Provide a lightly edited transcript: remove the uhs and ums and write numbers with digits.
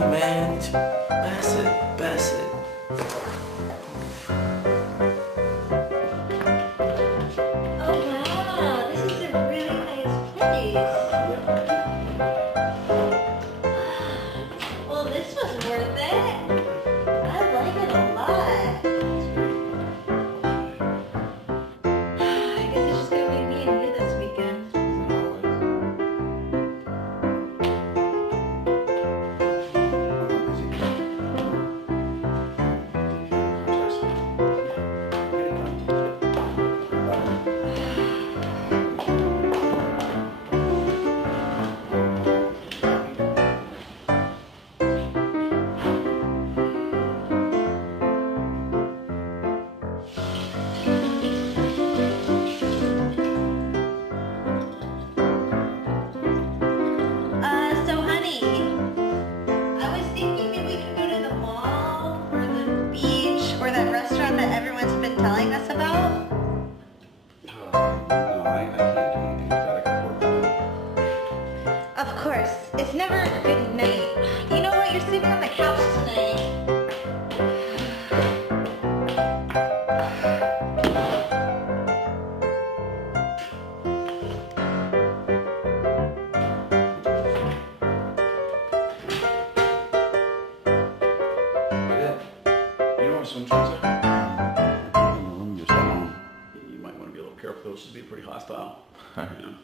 man. Pass it. Oh wow, this is a really nice place. Well, this was worth it. I like it a lot. I guess it's just gonna be me and you this weekend. So honey, I was thinking maybe we could go to the mall or the beach or that restaurant that everyone's been telling us about. No, I can't do anything like that. I got work. Of course, it's never a good night. You know what? You're sleeping on the couch tonight. You know where swim trunks are? In the room you're still on. You might want to be a little careful. Those should be pretty hostile. Yeah.